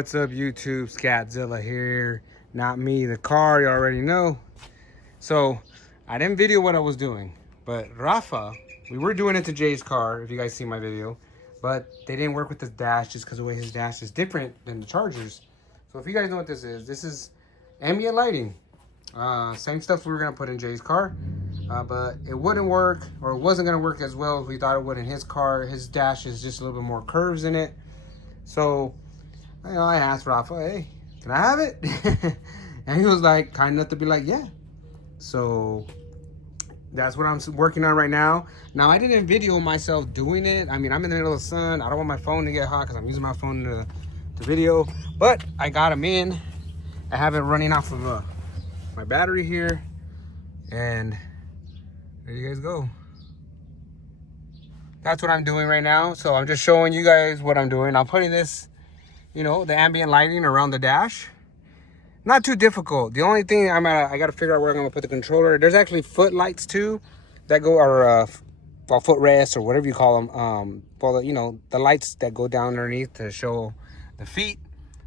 What's up, YouTube? Scatzilla here. Not me, the car, you already know. So I didn't video what I was doing, but Rafa, we were doing it to Jay's car, if you guys see my video, but they didn't work with the dash just because the way his dash is different than the Chargers. So if you guys know what this is ambient lighting. Same stuff we were gonna put in Jay's car, but it wouldn't work, or it wasn't gonna work as well as we thought it would in his car. His dash is just a little bit more curves in it. So I asked Rafa, hey, can I have it? And he was like, kind enough to be like, yeah. So that's what I'm working on right now. Now, I didn't video myself doing it. I mean, I'm in the middle of the sun. I don't want my phone to get hot because I'm using my phone to video. But I got them in. I have it running off of my battery here. And there you guys go. That's what I'm doing right now. So I'm just showing you guys what I'm doing. I'm putting this, you know, the ambient lighting around the dash. Not too difficult. The only thing I got to figure out where I'm gonna put the controller. There's actually foot lights too that go, or well, foot rests or whatever you call them. For the, you know, the lights that go down underneath to show the feet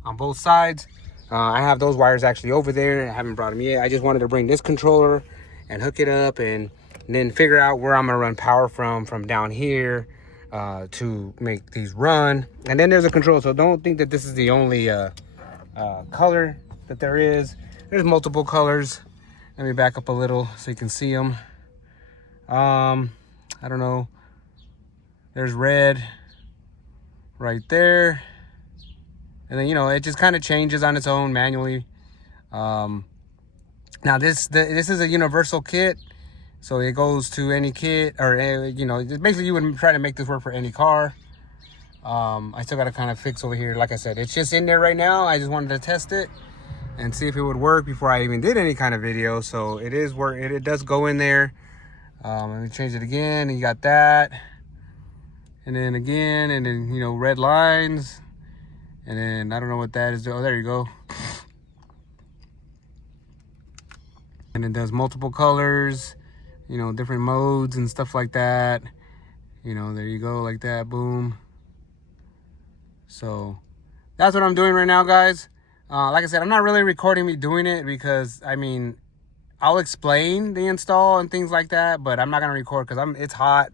on both sides. I have those wires actually over there. I haven't brought them yet. I just wanted to bring this controller and hook it up and then figure out where I'm gonna run power from down here to make these run. And then there's a control, so don't think that this is the only color that there is. There's multiple colors. Let me back up a little so you can see them. I don't know. There's red right there. And then, you know, it just kind of changes on its own manually. Now this is a universal kit. So it goes to any kit, or, you know, basically you would try to make this work for any car. I still got to kind of fix over here. Like I said, it's just in there right now. I just wanted to test it and see if it would work before I even did any kind of video. So it is work. It does go in there. Let me change it again. And you got that. And then again, and then, you know, red lines. And then I don't know what that is. Oh, there you go. And it does multiple colors, you know, different modes and stuff like that. You know, there you go, like that, boom. So that's what I'm doing right now, guys. Like I said, I'm not really recording me doing it because, I mean, I'll explain the install and things like that, but I'm not gonna record because it's hot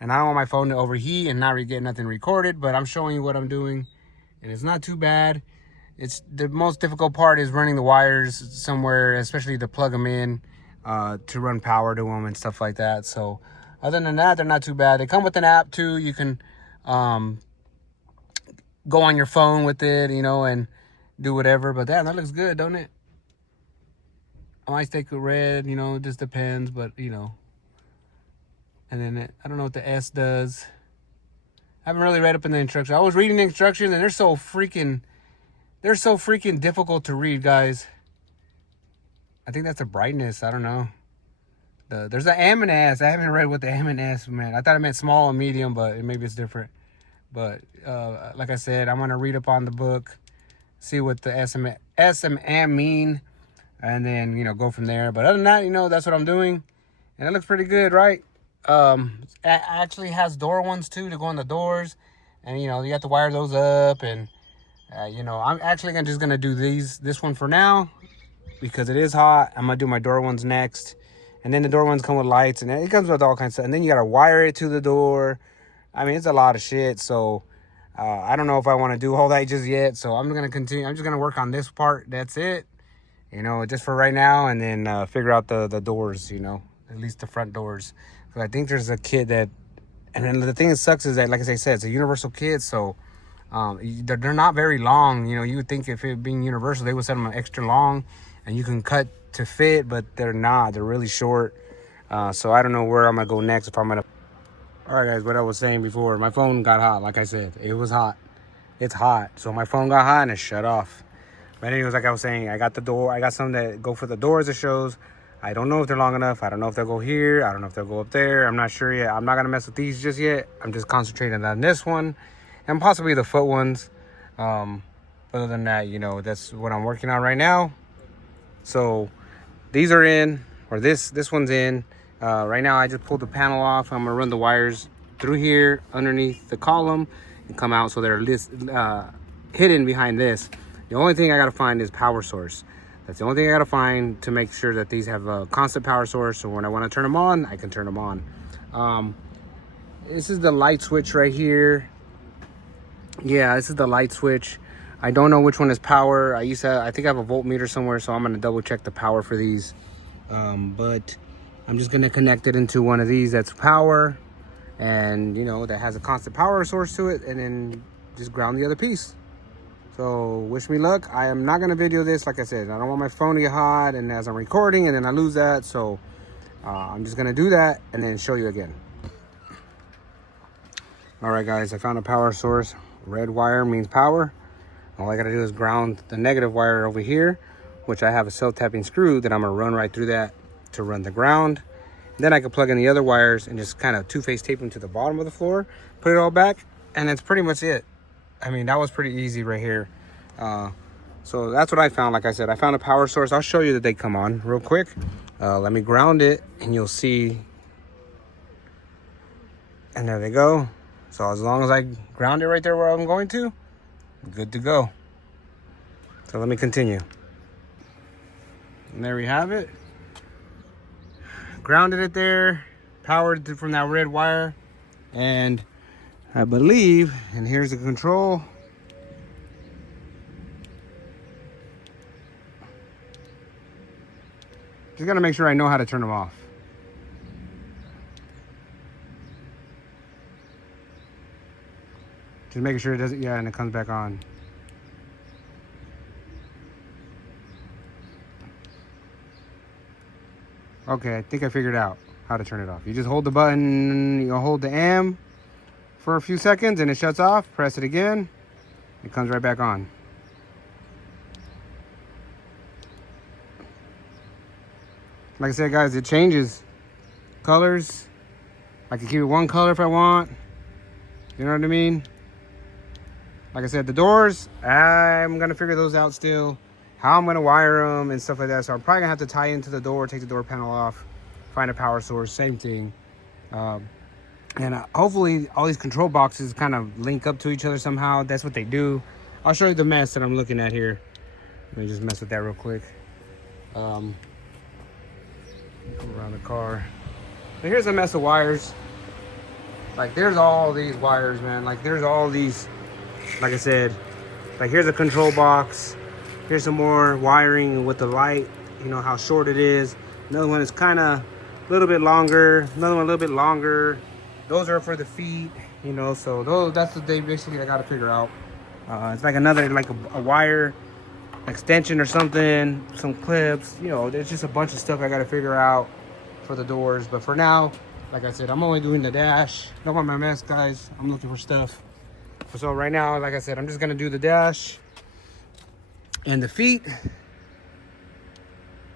and I don't want my phone to overheat and not get nothing recorded. But I'm showing you what I'm doing, and it's not too bad. It's the most difficult part is running the wires somewhere, especially to plug them in to run power to them and stuff like that. So other than that, they're not too bad. They come with an app too. You can go on your phone with it, you know, and do whatever. But damn, that looks good, don't it? I might take a red, you know, it just depends, but you know. And then I don't know what the S does. I haven't really read up in the instructions. I was reading the instructions and they're so freaking difficult to read, guys. I think that's the brightness. I don't know. There's an M and S. I haven't read what the M and S meant. I thought it meant small and medium, but maybe it's different. But like I said, I'm gonna read up on the book, see what the S and M mean, and then, you know, go from there. But other than that, you know, that's what I'm doing, and it looks pretty good, right? It actually has door ones too to go on the doors, and you know, you have to wire those up, and you know, I'm actually just gonna do this one for now because it is hot. I'm gonna do my door ones next, and then the door ones come with lights, and it comes with all kinds of stuff, and then you gotta wire it to the door. I mean, it's a lot of shit. So I don't know if I want to do all that just yet. So I'm gonna continue. I'm just gonna work on this part. That's it, you know, just for right now, and then figure out the doors, you know, at least the front doors. Because I think there's a kit that, and then the thing that sucks is that, like I said, it's a universal kit, so they're not very long. You know, you would think if it being universal, they would set them extra long, and you can cut to fit, but they're not. They're really short. So I don't know where I'm gonna go next. If I'm gonna. All right, guys. What I was saying before, my phone got hot. Like I said, it was hot. It's hot. So my phone got hot and it shut off. But anyways, like I was saying, I got the door. I got some that go for the doors. It shows. I don't know if they're long enough. I don't know if they'll go here. I don't know if they'll go up there. I'm not sure yet. I'm not gonna mess with these just yet. I'm just concentrating on this one and possibly the foot ones. Other than that, you know, that's what I'm working on right now. So these are in, or this one's in. Right now I just pulled the panel off. I'm gonna run the wires through here underneath the column and come out so they're hidden behind this. The only thing I gotta find is power source. That's the only thing I gotta find to make sure that these have a constant power source, so when I want to turn them on, I can turn them on. This is the light switch right here. Yeah, this is the light switch. I don't know which one is power. I think I have a voltmeter somewhere, so I'm gonna double check the power for these. But I'm just gonna connect it into one of these that's power, and you know, that has a constant power source to it, and then just ground the other piece. So wish me luck. I am not gonna video this, like I said. I don't want my phone to get hot, and as I'm recording, and then I lose that. So I'm just gonna do that and then show you again. All right, guys, I found a power source. Red wire means power. All I gotta do is ground the negative wire over here, which I have a self-tapping screw that I'm gonna run right through that to run the ground. Then I can plug in the other wires and just kind of two-phase tape them to the bottom of the floor, put it all back, and that's pretty much it. I mean, that was pretty easy right here. So that's what I found. Like I said, I found a power source. I'll show you that they come on real quick. Let me ground it and you'll see. And there they go. So as long as I ground it right there where I'm going to, good to go. So let me continue. And there we have it. Grounded it there, powered from that red wire, and I believe, and here's the control. Just gotta make sure I know how to turn them off. Just making sure it doesn't, yeah, and it comes back on. Okay, I think I figured out how to turn it off. You just hold the button, you hold the AM for a few seconds and it shuts off. Press it again, it comes right back on. Like I said, guys, it changes colors. I can keep it one color if I want. You know what I mean? Like I said, the doors, I'm gonna figure those out still. How I'm gonna wire them and stuff like that. So I'm probably gonna have to tie into the door, take the door panel off, find a power source, same thing. And hopefully all these control boxes kind of link up to each other somehow. That's what they do. I'll show you the mess that I'm looking at here. Let me just mess with that real quick. Go around the car. So here's a mess of wires. Like there's all these wires, man. Like there's all these, like I said, like here's a control box. Here's some more wiring with the light, you know how short it is. Another one is kind of a little bit longer. Another one a little bit longer. Those are for the feet, you know, so those, that's what they basically I got to figure out. It's like another, like a wire extension or something, some clips, you know, there's just a bunch of stuff I got to figure out for the doors. But for now, like I said, I'm only doing the dash. Don't want my mess, guys. I'm looking for stuff. So right now, like I said, I'm just going to do the dash and the feet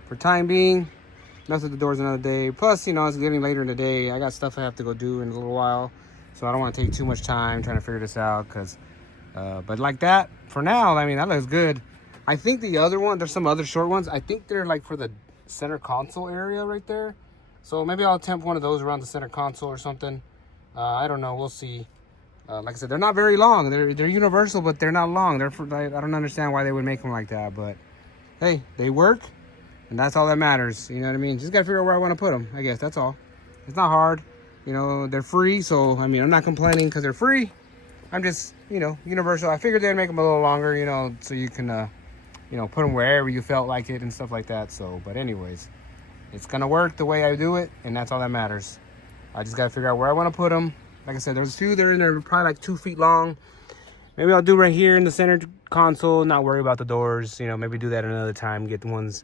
for time being. Mess with the doors another day. Plus, you know, it's getting later in the day. I got stuff I have to go do in a little while, so I don't want to take too much time trying to figure this out. But like that, for now, I mean, that looks good. I think the other one, there's some other short ones. I think they're like for the center console area right there. So maybe I'll attempt one of those around the center console or something. I don't know. We'll see. Like I said, they're not very long. They're universal, but they're not long. I don't understand why they would make them like that. But hey, they work, and that's all that matters. You know what I mean? Just gotta figure out where I want to put them. I guess that's all. It's not hard. You know, they're free, so I mean, I'm not complaining because they're free. I'm just, you know, universal. I figured they'd make them a little longer, you know, so you can, you know, put them wherever you felt like it and stuff like that. So, but anyways, it's gonna work the way I do it, and that's all that matters. I just gotta figure out where I want to put them. Like I said, there's two. They're in there, probably like 2 feet long. Maybe I'll do right here in the center console. Not worry about the doors. You know, maybe do that another time. Get the ones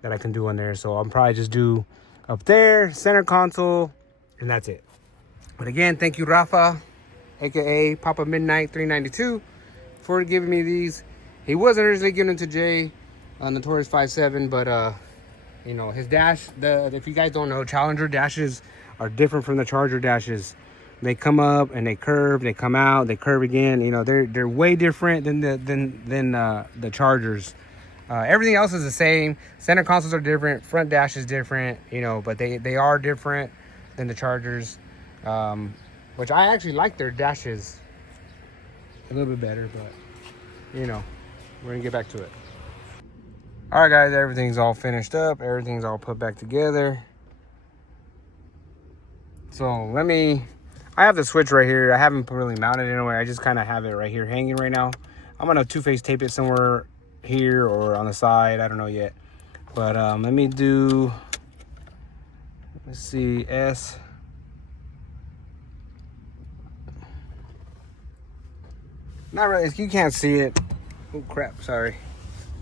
that I can do on there. So I'll probably just do up there, center console, and that's it. But again, thank you, Rafa, aka Papa Midnight 392, for giving me these. He wasn't originally giving them to Jay, Notorious 57, but you know, his dash. If you guys don't know, Challenger dashes are different from the Charger dashes. They come up and they curve, they come out, they curve again. You know, they're way different than the Chargers. Everything else is the same. Center consoles are different, front dash is different, you know, but they are different than the Chargers. Which I actually like their dashes a little bit better, but you know, we're gonna get back to it. All right, guys, everything's all finished up. Everything's all put back together. So I have the switch right here. I haven't really mounted it anywhere. I just kind of have it right here hanging right now. I'm gonna two-phase tape it somewhere here or on the side. I don't know yet. But let's see, S. Not really, you can't see it. Oh crap, sorry.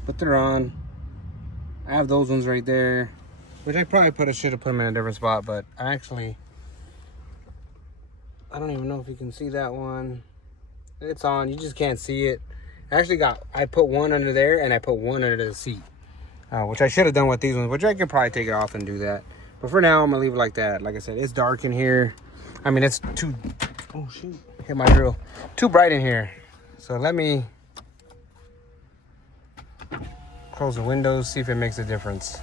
But they're on. I have those ones right there, which I probably should have put them in a different spot, but I don't even know if you can see that one. It's on, you just can't see it. I put one under there and I put one under the seat, which I should have done with these ones, which I could probably take it off and do that. But for now, I'm gonna leave it like that. Like I said, it's dark in here. I mean, it's too, oh shoot, hit my drill. Too bright in here. So let me close the windows, see if it makes a difference.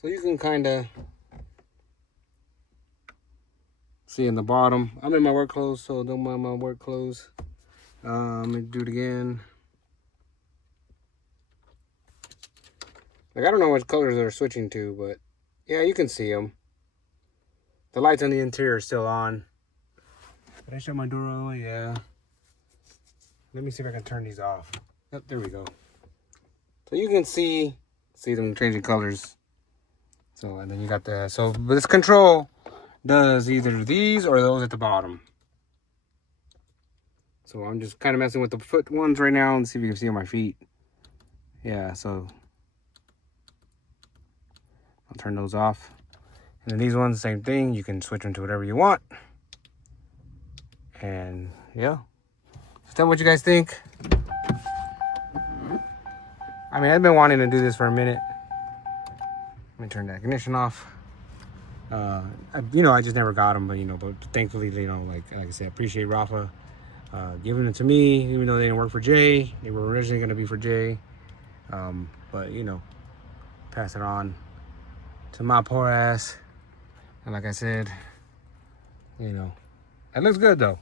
So you can kind of see in the bottom. I'm in my work clothes, so don't mind my work clothes. Let me do it again. Like, I don't know what colors they're switching to, but yeah, you can see them. The lights on the interior are still on. Did I shut my door all the way? Yeah. Let me see if I can turn these off. Yep, there we go. So you can see them changing colors. So, and then you got this control does either these or those at the bottom. So I'm just kind of messing with the foot ones right now and see if you can see on my feet. Yeah, so I'll turn those off. And then these ones, same thing. You can switch them to whatever you want. And yeah. So tell me what you guys think. I mean, I've been wanting to do this for a minute. Let me turn that ignition off. I just never got them, but thankfully, like I said, I appreciate Rafa giving it to me, even though they didn't work for Jay. They were originally going to be for Jay. But, pass it on to my poor ass. And like I said, it looks good though.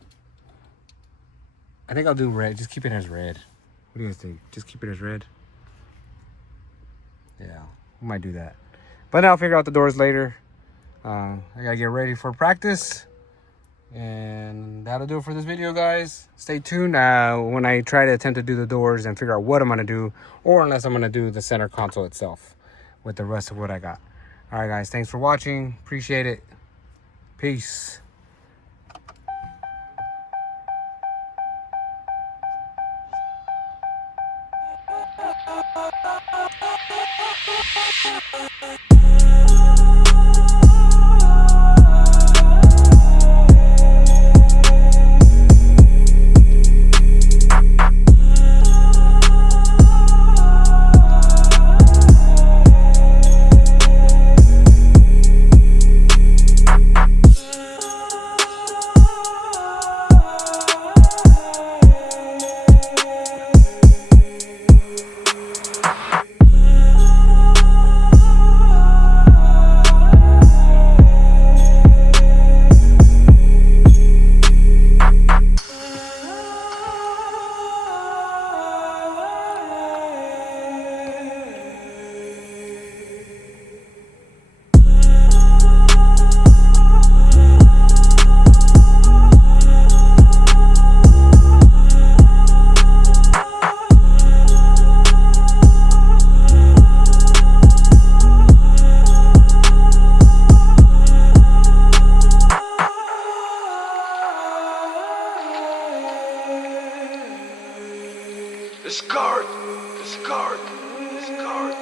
I think I'll do red. Just keep it as red. What do you guys think? Just keep it as red? Yeah, we might do that. But I'll figure out the doors later. I gotta get ready for practice. And that'll do it for this video, guys. Stay tuned when I try to attempt to do the doors and figure out what I'm gonna do, or unless I'm gonna do the center console itself with the rest of what I got. All right, guys, thanks for watching. Appreciate it. Peace. Discard! Discard! Discard!